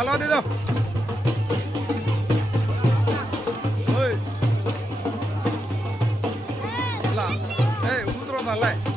હલવા દીધો ઉતરો ના લાય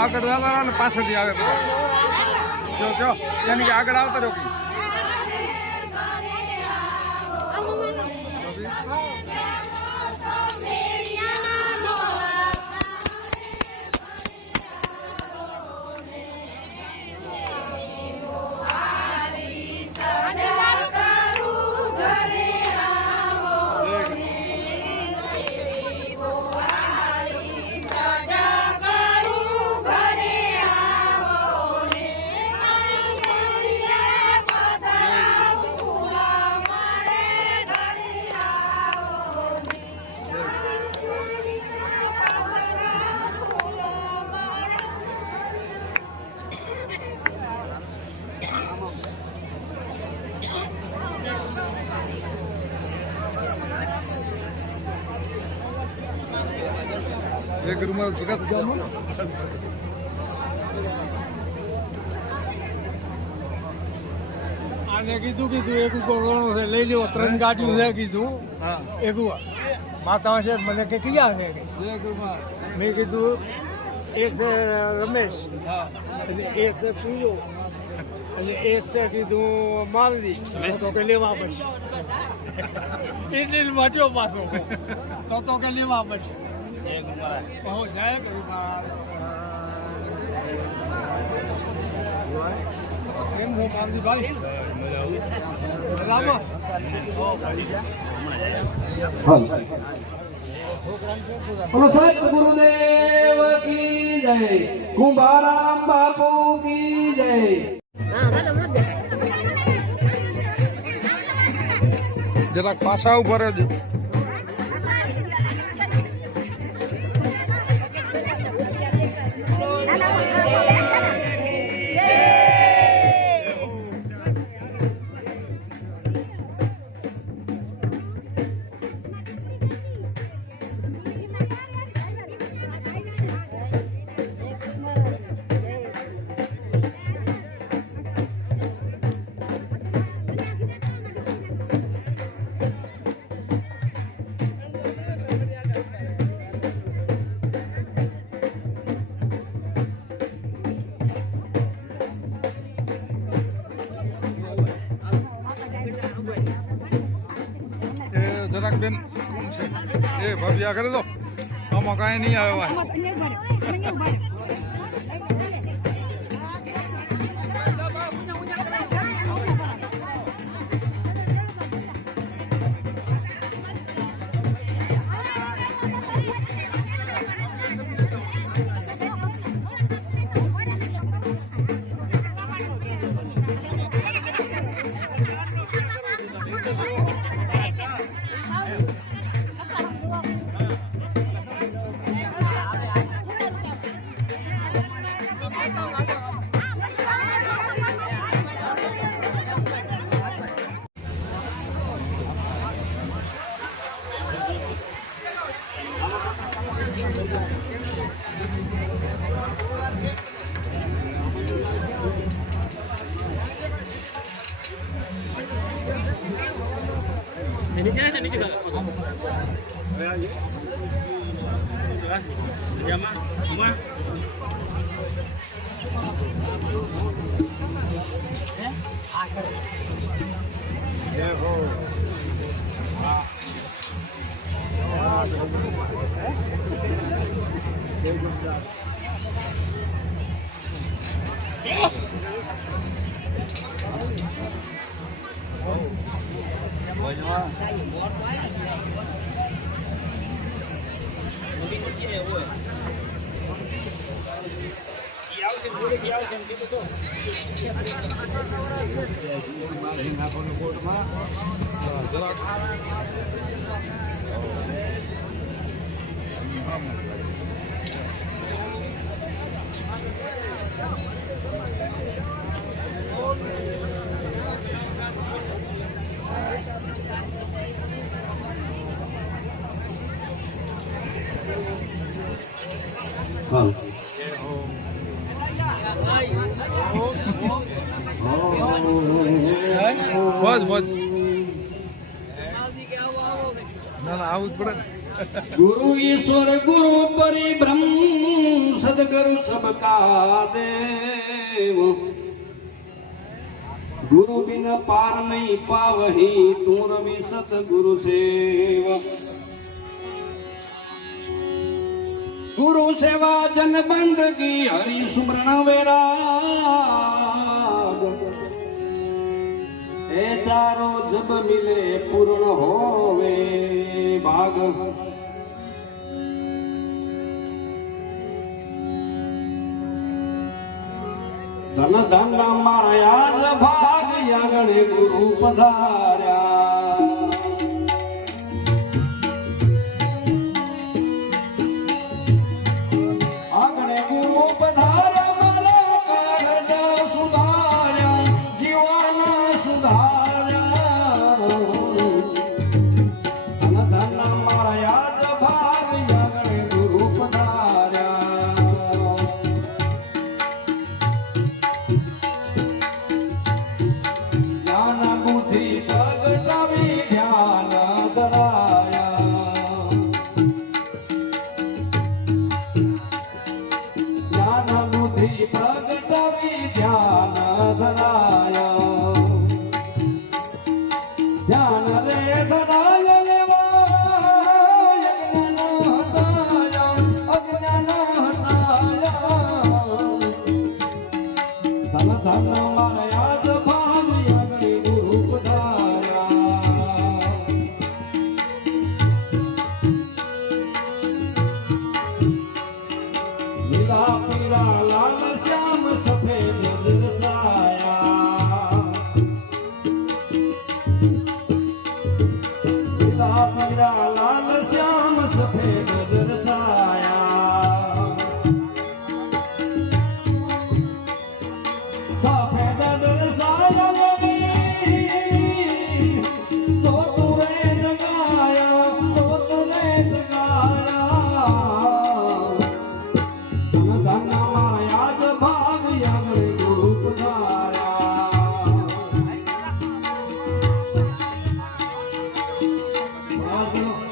આગળ જતા ને પાછળથી આવે બધા જો યાની કે આગળ આવતા રહો એક રૂમાલ જગત જામો આને કીધું એક ઉપર છે લઈ લ્યો 3 ગાડીઓ છે કીધું એક માતા છે મને કે ક્યાં છે મેં કીધું એક છે રમેશ અને એક છે પૂરો અને એક છે કીધું માલદી તો કે લેવા પડશે એટલે વાંચ્યો પાછો તો કે લેવા પડશે બહુ જાય કેમ છો માલદીભાઈ રામા બોલો સદગુરુદેવ કી જય કુંભારામ બાપુ કી જય જરાક પાછા ઉભા રહેજો જરાક બેન છે એ ભવ્યા કરે તો આમાં કાંઈ નહીં આવે ભાઈ. બસ બસ ના ના આવું જ પડે ને. गुरु ईश्वर गुरु परिब्रह्म सदगुरु सबका देव गुरु बिन पार नहीं पावही तू रवि सतगुरु सेवा गुरु सेवा जन बंदगी हरि सुमरण वैराग ए चारो जब मिले पूर्ण होवे भाग धन धन मारा याद भाग यागणे गुरु पधार्या आगणे गुरु पधार्या मारा कारज सुधार्या जीवन सुधार्या धन धन मारा याद भाग यागणे गुरु पधार्या ज्ञान बुद्धि प्रगटावी ध्यान धराया ज्ञान बुद्धि प्रगटावी ध्यान धराया ध्यान रे धराया लेवा अज्ञान हटाया अज्ञान हटाया धन धन मारा याद भाग यागणे गुरु पधार्या नीला पीला लाल श्याम सफेद दरसाया नीला पीला लाल श्याम सफेद दरसाया सफेद दरसाया नबी तो तुरे जगाया तो तुरे जगाया धन धन मारा याद भाग यागणे गुरु पधार्या भाग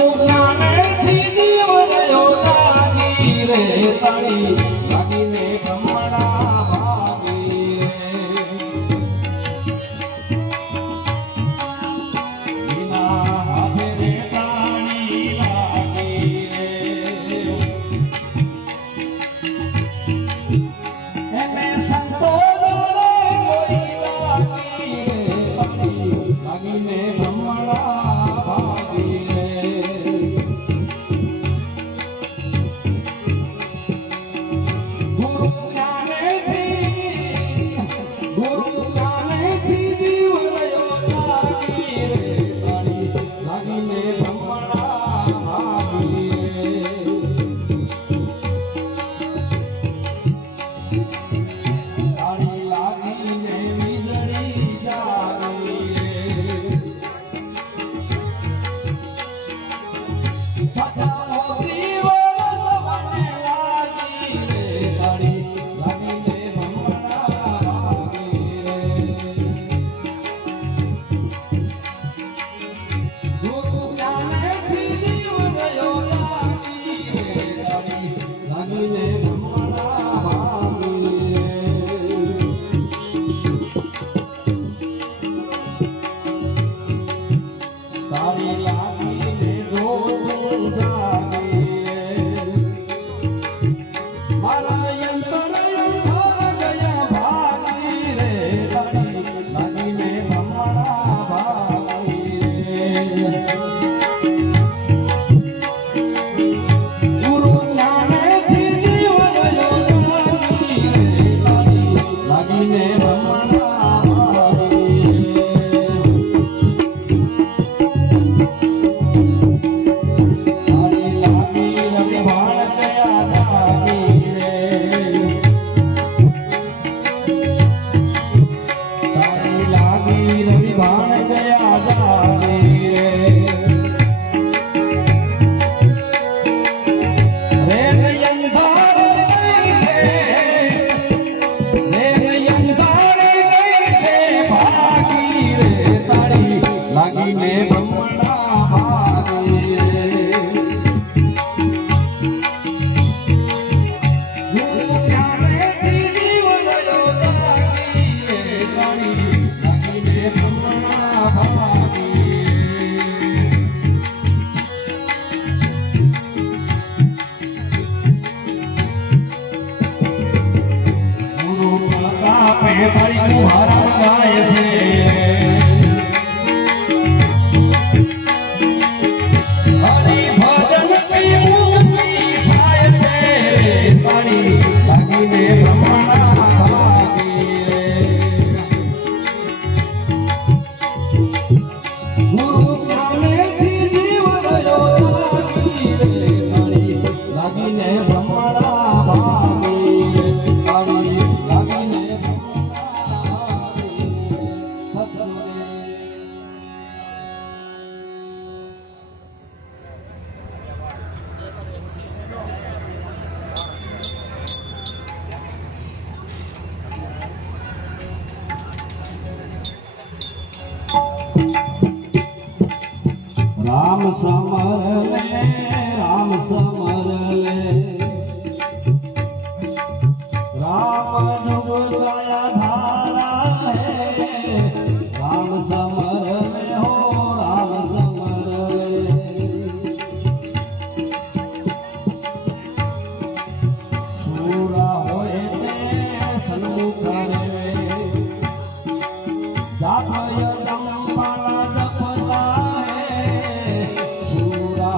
ગુરુ જ્ઞાનેથી જીવન યોગાગી રે તાળી લાગીને બ્રહ્મણા ભાગી વિના હાથે રે તાળી લાગી રે એને સંતો લાગીને બ્રહ્મણા ભાગી રે ગુરુ જ્ઞાનેથી જીવન યોગાગી રે લાગીને બ્રહ્મણા ભાગી રે તાળી લાગીને વીજળી જાગી રે સાચા મોતી વરસ મને લાગી રે તાળી લાગીને બ્રહ્મણા ભાગી રે ગુરુ જ્ઞાનેથી જીવન યોગાગી રે તાળી લાગીને બ્રહ્મણા ભાગી રે તારી લાગીને રોજ જાગી રે મારા યંત્ર ગયા ભાગી રે તારી લાગીને બ્રહ્મણા ભાગી રે ગુરુ જ્ઞાનેથી જીવન યોગાગી રે તારી લાગીને બ્રહ્મણા ભાગી રે તાળી લાગી રવિ ભાણ ગયા જાગી રે તાળી લાગી રવિ ભાણ ગયા જાગી રે રે અંધાર ગઈ છે રે અંધાર ગઈ છે ભાગી રે તાળી લાગીને બ્રહ્મણા ભાગી રે ગુરુ જ્ઞાનેથી જીવન યોગાગી રે તાળી લાગીને બ્રહ્મણા ભાગી ગુરુ પ્રતાપે તાળી કુહારા ગાય છે હરિ ભજન કી મુક્તિ થાય છે તાળી લાગીને બ્રહ્મણા ભાગી રે ગુરુ જ્ઞાનેથી જીવન યોગાગી રે તાળી લાગીને બ્રહ્મણા ભાગી રે તાળી લાગીને બ્રહ્મણા ભાગી સતગુરે રામ સમર લે રામ સમર લે રામ જુગ દયા ધારા હે રામ સમર લે હો રામ સમર લે સુરા હોય તે સન્મુખ રે જાતય દંપાળા જપતા હે સુરા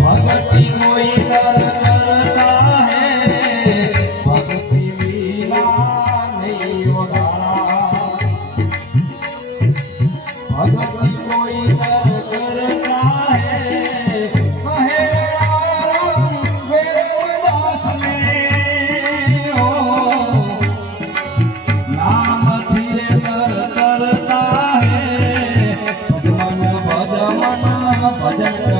भक्ति कोई करता है भक्ति लीला नहीं उड़ाना भक्ति कोई करता है कहे वेददास ने हो नाम धीरे करता है भजन भजन भजन